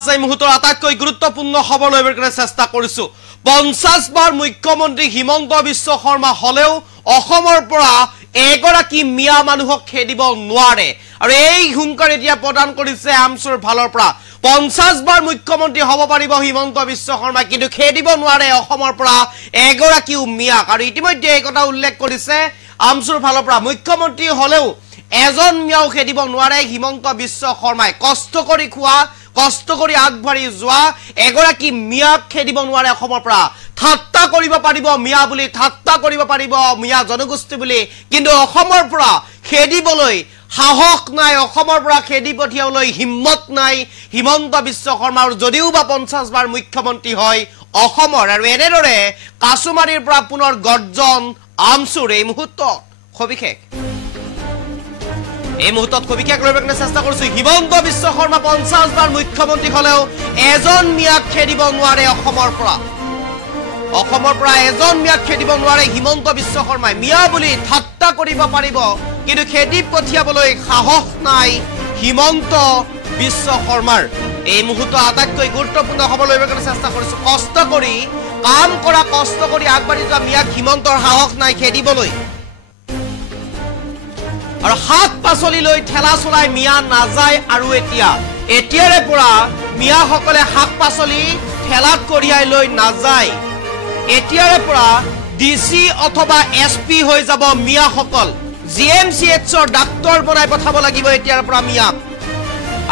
এই মুহূৰ্তৰ আটাইতকৈ গুৰুত্বপূৰ্ণ খবৰ লৈ আনিবলৈ চেষ্টা কৰিছো 50 বাৰ মুখ্যমন্ত্ৰী হিমন্ত বিশ্ব শৰ্মা হলেও অসমৰ পৰা এগৰাকী মিয়া মানুহক খেদিব নোৱাৰে আৰু এই হুংকাৰ এতিয়া প্ৰদান কৰিছে আমচুৰ ভালৰ পৰা 50 বাৰ মুখ্যমন্ত্ৰী হ'ব পাৰিব হিমন্ত বিশ্ব শৰ্মা কিন্তু খেদিব নোৱাৰে অসমৰ পৰা এগৰাকীও মিয়া আৰু ইতিমধ্যে এই কথা উল্লেখ কৰিছে আমচুৰ ভালৰ পৰা মুখ্যমন্ত্ৰী হলেও এজন মিয়াও খেদিব নোৱাৰে হিমন্ত বিশ্ব শৰ্মাই কষ্ট কৰি খোৱা কষ্ট কৰি আগবাঢ়ি যোৱা এগৰাকী মিয়াক খেদিব নোৱাৰে অসমৰ পৰা ঠাট্টা কৰিব পাৰিব মিয়া বুলি ঠাট্টা কৰিব পাৰিব মিয়া জনগোষ্ঠী বুলি কিন্তু অসমৰ পৰা খেদিবলৈ সাহস নাই অসমৰ পৰা খেদি পঠিয়াবলৈ হিম্মত নাই হিমন্ত বিশ্ব শৰ্মাৰ যদিও বা 50 বাৰ মুখ্যমন্ত্ৰী হয় অসমৰ আৰু এনেদৰে কাছুমাৰীৰ পৰা পুনৰ গৰ্জন আমচুৰ এই মুহূৰ্তত খবিশেষ এই মুহূৰ্তত খবিশেষ কৰিবলৈ চেষ্টা কৰিছো হিমন্ত বিশ্ব শৰ্মা 50 বাৰ মুখ্যমন্ত্ৰী হলেও এজন মিয়াক খেদিব নোৱাৰে অসমৰ পৰা এজন মিয়াক খেদিব নোৱাৰে হিমন্ত বিশ্ব শৰ্মাই মিয়া বুলি ঠাট্টা কৰিব পাৰিব কিন্তু খেদি পঠিয়াবলৈ সাহস নাই হিমন্ত বিশ্ব শৰ্মাৰ এই মুহূৰ্ত আটাইতকৈ গুৰুত্বপূৰ্ণ খবৰ লৈ আনিবলৈ চেষ্টা কৰিছো কষ্ট কৰি কাম কৰা কষ্ট কৰি আগবাঢ়ি যোৱা মিয়াক হিমন্তৰ সাহস নাই খেদিবলৈ আৰু হাত পাচলি লৈ ঠেলা চলাই মিয়া নাযায় আৰু এতিয়াৰে পৰা মিয়া সকলে হাত পাচলি ঠেলাত কঢ়িয়াই লৈ নাযায় এতিয়াৰে পৰা ডিসি অথবা এসপি হৈ যাব মিয়া সকল জিএমচিএইচৰ ডাক্তৰ বনাই পঠাব লাগিব এতিয়াৰে পৰা মিয়া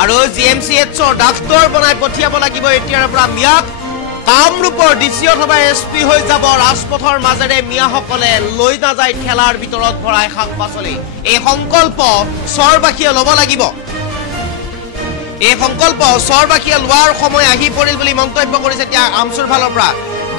আৰু জিএমচিএইচৰ ডাক্তৰ বনাই পঠিয়াব লাগিব এতিয়াৰে পৰা মিয়াক কামৰূপৰ ডিসি অথবা এসপি হৈ যাব ৰাজপথৰ মাজেৰে মিয়া সকলে লৈ নাযায় ঠেলাৰ ভিতৰত ভৰাই শাক পাচলি এই সংকল্প সৰবাখীয়ে ল'ব লাগিব এই সংকল্প সৰবাখীয়ে লোৱাৰ সময় আহি পৰিল বুলি মন্তব্য কৰিছে এতিয়া আমচুৰ ভালৰ পৰা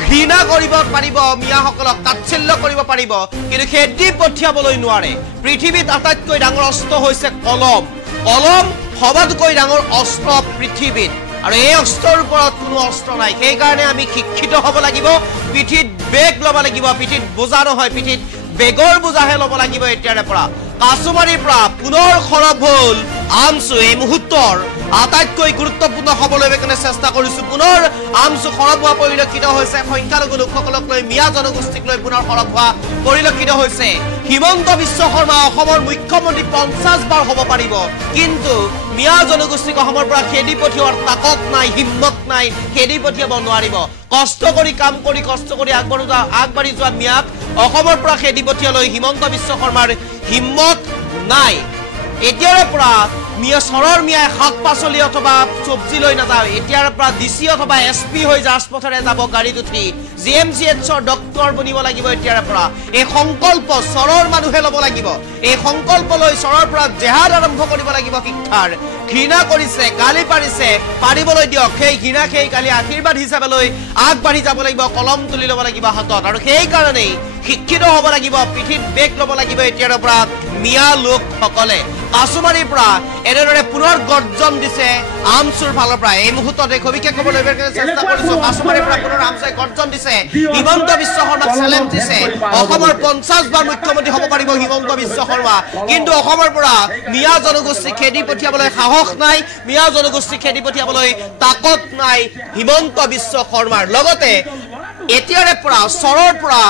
ঘৃণা কৰিব পাৰিব মিয়া সকলক তাচ্ছিল্য কৰিব পাৰিব কিন্তু খেদি পঠিয়াবলৈ নোৱাৰে পৃথিৱীত আটাইতকৈ ডাঙৰ অস্ত্ৰ হৈছে কলম সবাতকৈ ডাঙৰ অস্ত্ৰ পৃথিৱীত আৰু এই অস্ত্ৰৰ ওপৰত কোনো অস্ত্ৰ নাই সেই কাৰণে আমি শিক্ষিত হ'ব লাগিব পিঠিত বেগ ল'ব লাগিব পিঠিত বোজা নহয় পিঠিত বেগৰ বোজাহে ল'ব লাগিব এতিয়াৰে পৰা কাছুমাৰীৰ পৰা পুনৰ খৰব হ'ল আমচু এই মুহূৰ্তৰ আটাইতকৈ গুৰুত্বপূৰ্ণ খবৰ লৈ আনিবলৈ চেষ্টা কৰিছো পুনৰ আমচু খৰব হোৱা পৰিলক্ষিত হৈছে সংখ্যালঘু লোকসকলক লৈ মিয়া জনগোষ্ঠীক লৈ পুনৰ খৰব হোৱা পৰিলক্ষিত হৈছে হিমন্ত বিশ্ব শৰ্মা অসমৰ মুখ্যমন্ত্ৰী 50 বাৰ হ'ব পাৰিব কিন্তু মিয়া জনগোষ্ঠীক অসমৰ পৰা খেদি পঠিওৱাৰ তাকত নাই হিম্মত নাই খেদি পঠিয়াব নোৱাৰিব কষ্ট কৰি কাম কৰি কষ্ট কৰি আগবাঢ়ি যোৱা মিয়াক অসমৰ পৰা খেদি পঠিয়ালৈ হিমন্ত বিশ্ব শৰ্মাৰ হিম্মত নাই এতিয়াৰে পৰা মিয়া সৰৰ মিয়াই শাক পাচলি অথবা চব্জি লৈ নাযায় এতিয়াৰে পৰা ডিসি অথবা এসপি হৈ ৰাজপথৰে যাব গাড়ীত উঠি জিএমচিএইচৰ ডক্তৰ বনিব লাগিব এতিয়াৰে পৰা এই সংকল্প সৰৰ মানুহে ল'ব লাগিব এই সংকল্প লৈ সৰৰ পৰা জেহাদ আৰম্ভ কৰিব লাগিব শিক্ষাৰ ঘৃণা কৰিছে গালি পাৰিছে পাৰিবলৈ দিয়ক সেই ঘৃণা সেই গালি আশীৰ্বাদ হিচাপে লৈ আগবাঢ়ি যাব লাগিব কলম তুলি ল'ব লাগিব হাতত আৰু সেই কাৰণেই শিক্ষিত হ'ব লাগিব পিঠিত বেগ ল'ব লাগিব এতিয়াৰে পৰা মিয়া লোকসকলে কাছুমাৰীৰ পৰা এনেদৰে পুনৰ গৰ্জন দিছে আমচুৰ ভালৰ পৰা এই মুহূৰ্তত খবিকে ক'বলৈ চেষ্টা কৰিছো কাছুমাৰীৰ পৰা পুনৰ আমচুৱে গৰ্জন দিছে হিমন্ত বিশ্ব শৰ্মাক চেলেঞ্জ দিছে অসমৰ 50 বাৰ মুখ্যমন্ত্ৰী হ'ব পাৰিব হিমন্ত বিশ্ব শৰ্মা কিন্তু অসমৰ পৰা মিয়া জনগোষ্ঠী খেদি পঠিয়াবলৈ সাহস নাই মিয়া জনগোষ্ঠী খেদি পঠিয়াবলৈ তাকত নাই হিমন্ত বিশ্ব শৰ্মাৰ লগতে এতিয়াৰে পৰা সৰৰ পৰা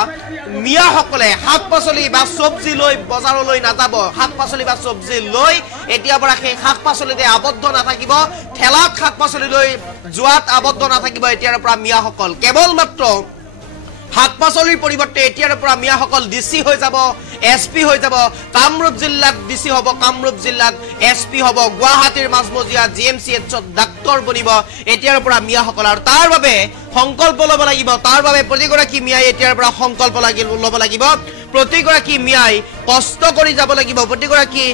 মিয়া সকলে শাক পাচলি বা চব্জি লৈ বজাৰলৈ নাযাব শাক পাচলি বা চব্জি লৈ এতিয়া পৰা সেই শাক পাচলিতে আবদ্ধ নাথাকিব ঠেলাত শাক পাচলি লৈ যোৱাত আবদ্ধ নাথাকিব এতিয়াৰে পৰা মিয়া সকল কেৱল মাত্ৰ শাক পাচলিৰ পৰিৱৰ্তে এতিয়াৰে পৰা মিয়া সকল ডিসি হৈ যাব এসপি হৈ যাব কামৰূপ জিলাত ডিসি হ'ব কামৰূপ জিলাত এসপি হ'ব গুৱাহাটীৰ মাজমজিয়া জিএমচিএইচত ডাক্তৰ বনিব এতিয়াৰে পৰা মিয়া সকল আৰু তাৰ বাবে সংকল্প ল'ব লাগিব তাৰ বাবে প্ৰতিগৰাকী মিয়াই এতিয়াৰে পৰা সংকল্প ল'ব লাগিব প্ৰতিগৰাকী মিয়াই কষ্ট কৰি যাব লাগিব প্ৰতিগৰাকী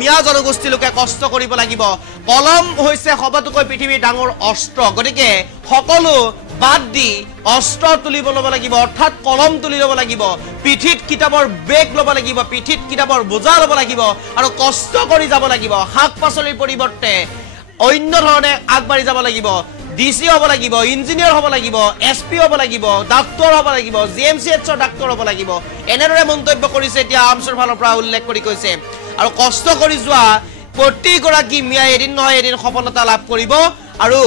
মিয়া জনগোষ্ঠী লোকে কষ্ট কৰিব লাগিব কলম হৈছে সবাতোকৈ পৃথিৱীৰ ডাঙৰ অস্ত্ৰ গতিকে সকলো বাদ দি অস্ত্ৰ তুলিব ল'ব লাগিব অৰ্থাৎ কলম তুলি ল'ব লাগিব পিঠিত কিতাপৰ বেগ ল'ব লাগিব পিঠিত কিতাপৰ বোজা ল'ব লাগিব আৰু কষ্ট কৰি যাব লাগিব শাক পাচলিৰ পৰিৱৰ্তে অন্য ধৰণে আগবাঢ়ি যাব লাগিব ডিসি হ'ব লাগিব ইঞ্জিনিয়াৰ হ'ব লাগিব এসপি হ'ব লাগিব ডাক্তৰ হ'ব লাগিব জিএমচিএইচৰ ডাক্তৰ হ'ব লাগিব এনেদৰে মন্তব্য কৰিছে এতিয়া আমচুৰ ভালৰ পৰা উল্লেখ কৰি কৈছে আৰু কষ্ট কৰি যোৱা প্ৰতিগৰাকী মিয়াই এদিন নহয় এদিন সফলতা লাভ কৰিব আৰু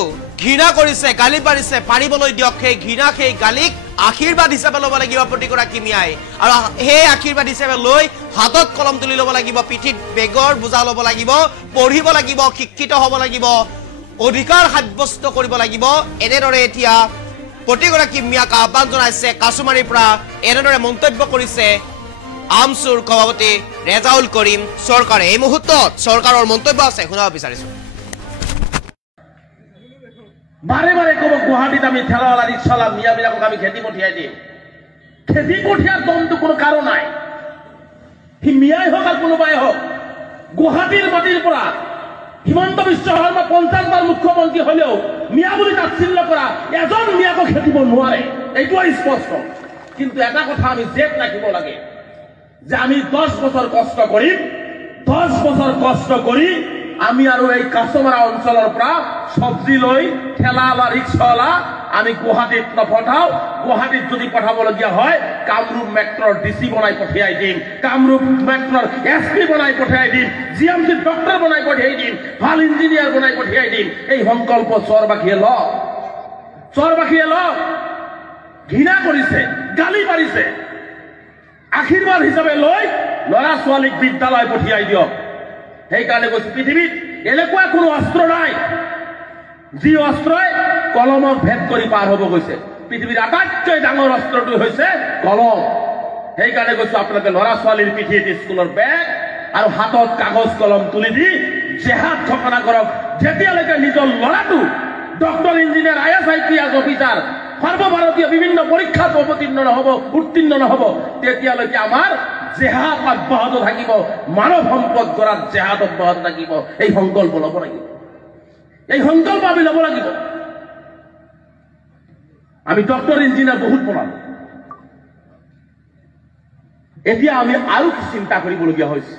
ঘৃণা কৰিছে গালি পাৰিছে পাৰিবলৈ দিয়ক সেই ঘৃণা সেই গালিক আশীৰ্বাদ হিচাপে ল'ব লাগিব প্ৰতিগৰাকী মিয়াই আৰু সেই আশীৰ্বাদ হিচাপে লৈ হাতত কলম তুলি ল'ব লাগিব পিঠিত বেগৰ বোজা ল'ব লাগিব পঢ়িব লাগিব শিক্ষিত হ'ব লাগিব অধিকাৰ সাব্যস্ত কৰিব লাগিব এনেদৰে এতিয়া প্ৰতিগৰাকী মিয়াক আহ্বান জনাইছে কাছুমাৰীৰ পৰা এনেদৰে মন্তব্য কৰিছে আমচুৰ সভাপতি ৰেজাউল কৰিম চৰকাৰে এই মুহূৰ্তত চৰকাৰৰ মন্তব্য আছে শুনাব বিচাৰিছোঁ বাৰে বাৰে ক'ব গুৱাহাটীত আমি ঠেলাৱালা ৰিক্সাৱালা মিয়াবিলাকক আমি খেতি পঠিয়াই দিম খেতি পঠিয়াৰ দমটো কোনো কাৰণ নাই সি মিয়াই হওক আৰু কোনোবাই হওক গুৱাহাটীৰ মাটিৰ পৰা হিমন্ত বিশ্ব শৰ্মা 50 বাৰ মুখ্যমন্ত্ৰী হলেও মিয়া বুলি তাচ্ছিল্য কৰা এজন মিয়াকো খেতিব নোৱাৰে এইটো স্পষ্ট কিন্তু এটা কথা আমি জেদ ৰাখিব লাগে যে আমি 10 বছৰ কষ্ট কৰিম 10 বছৰ কষ্ট কৰি আমি আৰু এই কাছমাৰা অঞ্চলৰ পৰা সবজি লৈ ঠেলা বা ৰিক্সাৱালা আমি গুৱাহাটীত নপঠাও গুৱাহাটীত যদি পঠাবলগীয়া হয় কামৰূপ মেট্ৰৰ ডিচি বনাই পঠিয়াই দিম কামৰূপ মেট্ৰৰ এছপি বনাই পঠিয়াই দিম জিএমচি ডক্টৰ বনাই পঠিয়াই দিম ভাল ইঞ্জিনিয়াৰ বনাই পঠিয়াই দিম এই সংকল্প চৰবাসীয়ে লওক ঘৃণা কৰিছে গালি পাৰিছে আশীৰ্বাদ হিচাপে লৈ ল'ৰা ছোৱালীক বিদ্যালয় পঠিয়াই দিয়ক সেইকাৰণে কৈছো পৃথিৱীত এনেকুৱা কোনো অস্ত্ৰ নাই যি অস্ত্ৰই কলমক ভেদ কৰি পাৰ হ'ব গৈছে পৃথিৱীৰ আটাইতকৈ ডাঙৰ অস্ত্ৰটো হৈছে কলম সেইকাৰণে কৈছো আপোনালোকে ল'ৰা ছোৱালীৰ পিঠিত স্কুলৰ বেগ আৰু হাতত কাগজ কলম তুলি দি জেহাদ ঘোষণা কৰক যেতিয়ালৈকে নিজৰ ল'ৰাটো doctor engineer IAS IPS officer সৰ্বভাৰতীয় বিভিন্ন পৰীক্ষাত উত্তীৰ্ণ নহ'ব তেতিয়ালৈকে আমাৰ জেহাদ অব্যাহত থাকিব মানৱ সম্পদ গঢ়াত জেহাদ অব্যাহত থাকিব এই সংকল্প ল'ব লাগিব এই সংকল্প আমি ল'ব লাগিব আমি ডক্টৰ ইঞ্জিনিয়াৰ বহুত পঢ়ালো এতিয়া আমি আৰু চিন্তা কৰিবলগীয়া হৈছে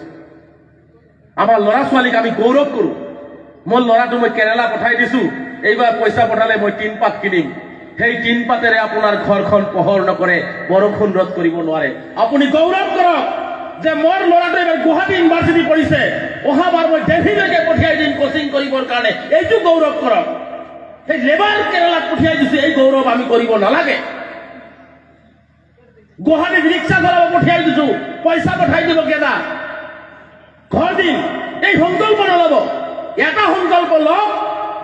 আমাৰ ল'ৰা ছোৱালীক আমি গৌৰৱ কৰোঁ মোৰ ল'ৰাটো মই কেৰালা পঠাই দিছো এইবাৰ পইচা পঠালে মই 3 পাত কিনিম সেই 3 পাতেৰে আপোনাৰ ঘৰখন পোহৰ নকৰে বৰষুণ ৰদ কৰিব নোৱাৰে আপুনি গৌৰৱ কৰক যে মোৰ ল'ৰাটো এবাৰ গুৱাহাটী ইউনিভাৰ্চিটি পঢ়িছে অহাবাৰ মই দেলহিলৈকে পঠিয়াই দিম কোচিং কৰিবৰ কাৰণে এইটো গৌৰৱ কৰক সেই লেবাৰ কেৰালাত পঠিয়াই দিছে এই গৌৰৱ আমি কৰিব নালাগে গুৱাহাটীত ৰিক্সা চলাব পঠিয়াই দিছো পইচা পঠাই দিব কেদা ঘৰ দিম এই সংকল্প নল'ব এটা সংকল্প লওক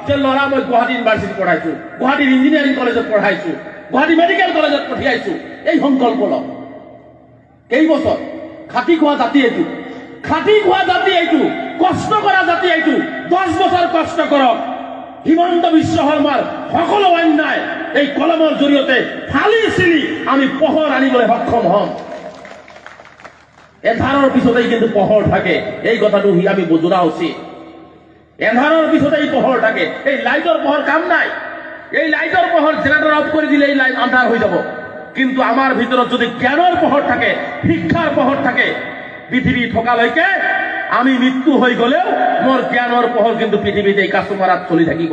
যে ল'ৰা মই গুৱাহাটী ইউনিভাৰ্চিটি পঢ়াইছো গুৱাহাটীৰ ইঞ্জিনিয়াৰিং কলেজত পঢ়াইছো গুৱাহাটী মেডিকেল কলেজত পঠিয়াইছো এই সংকল্প লওক কেইবছৰ খাটি খোৱা জাতি এইটো কষ্ট কৰা জাতি এইটো 10 বছৰ কষ্ট কৰক হিমন্ত বিশ্ব শৰ্মাৰ সকলো অন্যায় এই কলমৰ জৰিয়তে ফালি চিলি আমি পোহৰ আনিবলৈ সক্ষম হ'ম এধাৰৰ পিছতেই কিন্তু পোহৰ থাকে এই কথাটো আমি বুজা উচিত এধাৰৰ পিছতেই পোহৰ থাকে এই লাইটৰ পোহৰ কাম নাই এই লাইটৰ পোহৰ জেনেৰেটৰ অফ কৰি দিলে এই লাইট আন্ধাৰ হৈ যাব কিন্তু আমাৰ ভিতৰত যদি জ্ঞানৰ পোহৰ থাকে শিক্ষাৰ পোহৰ থাকে পৃথিৱী থকালৈকে আমি মৃত্যু হৈ গ'লেও মোৰ জ্ঞানৰ পোহৰ কিন্তু পৃথিৱীত এই কাছমাৰাত চলি থাকিব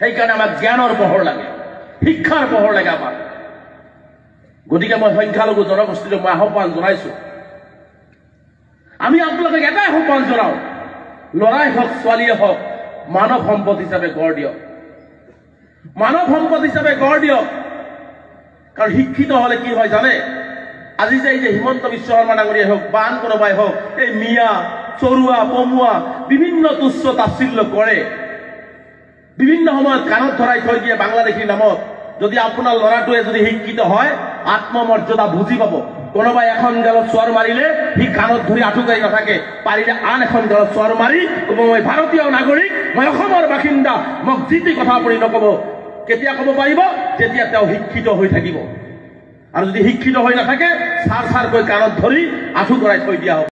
সেইকাৰণে আমাক জ্ঞানৰ পোহৰ লাগে শিক্ষাৰ পোহৰ লাগে আমাক গতিকে মই সংখ্যালঘু জনগোষ্ঠীলৈ মই আহ্বান জনাইছো আমি আপোনালোকক এটাই আহ্বান জনাও ল'ৰাই হওক ছোৱালীয়ে হওক মানৱ সম্পদ হিচাপে গঢ় দিয়ক কাৰণ শিক্ষিত হলে কি হয় জানে আজি যে হিমন্ত বিশ্ব শৰ্মা ডাঙৰীয়াই হওক বা আন কোনোবাই হওক এই মিয়া চৰুৱা পমুৱা বিভিন্ন তুচ্ছ তাচ্ছিল্য কৰে বিভিন্ন সময়ত কাণত ধৰাই থৈ দিয়ে বাংলাদেশীৰ নামত যদি আপোনাৰ ল'ৰাটোৱে যদি শিক্ষিত হয় আত্মমৰ্যাদা বুজি পাব কোনোবাই এখন গালত চোৱাৰ মাৰিলে সি কাণত ধৰি আঁঠুকাই নাথাকে পাৰিলে আন এখন গালত চোৱাৰ মাৰি ক'ব মই ভাৰতীয় নাগৰিক মই অসমৰ বাসিন্দা মোক যি টি কথা আপুনি নক'ব কেতিয়া ক'ব পাৰিব যেতিয়া তেওঁ শিক্ষিত হৈ থাকিব আৰু যদি শিক্ষিত হৈ নাথাকে চাৰ কৈ কাণত ধৰি আঁঠু কৰাই থৈ দিয়া হ'ব